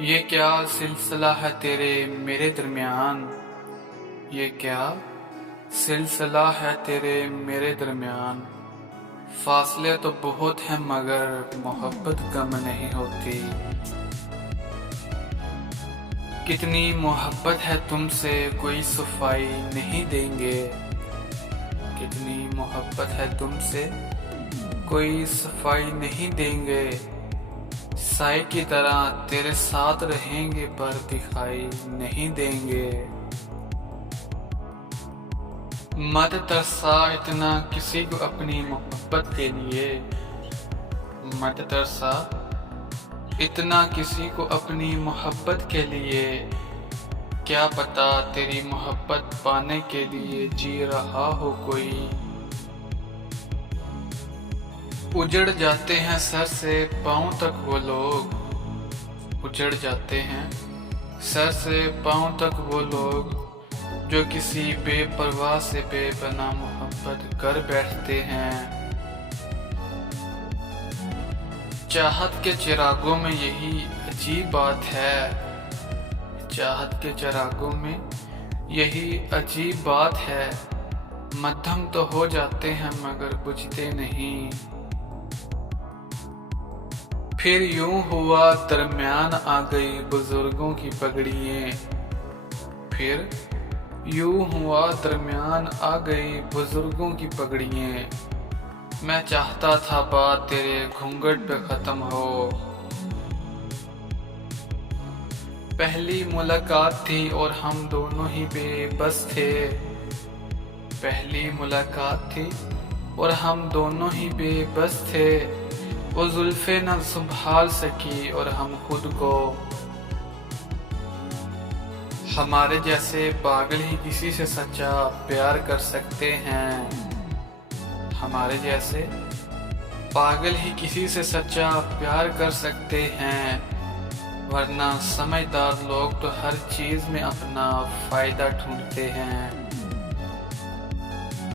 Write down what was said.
ये क्या सिलसिला है तेरे मेरे दरमियान। ये क्या सिलसिला है तेरे मेरे दरमियान। फासले तो बहुत हैं मगर मोहब्बत कम नहीं होती। कितनी मोहब्बत है तुमसे कोई सफाई नहीं देंगे। कितनी मोहब्बत है तुमसे कोई सफाई नहीं देंगे। साए की तरह तेरे साथ रहेंगे पर दिखाई नहीं देंगे। मत तरसा इतना किसी को अपनी मोहब्बत के लिए। मत तरसा इतना किसी को अपनी मोहब्बत के लिए। क्या पता तेरी मोहब्बत पाने के लिए जी रहा हो कोई। उजड़ जाते हैं सर से पांव तक वो लोग। उजड़ जाते हैं सर से पांव तक वो लोग जो किसी बेपरवाह से बेपनाह मोहब्बत कर बैठते हैं। चाहत के चिरागों में यही अजीब बात है। चाहत के चिरागों में यही अजीब बात है। मध्यम तो हो जाते हैं मगर बुझते नहीं। फिर यूं हुआ दरमियान आ गई बुजुर्गों की पगड़ियाँ। फिर यूं हुआ दरमियान आ गई बुजुर्गों की पगड़ियाँ। मैं चाहता था बात तेरे घूंघट पे खत्म हो। पहली मुलाकात थी और हम दोनों ही बेबस थे। पहली मुलाकात थी और हम दोनों ही बेबस थे। वो जुल्फे न संभाल सकी और हम खुद को। हमारे जैसे पागल ही किसी से सच्चा प्यार कर सकते हैं। हमारे जैसे पागल ही किसी से सच्चा प्यार कर सकते हैं। वरना समझदार लोग तो हर चीज में अपना फायदा ढूंढते हैं।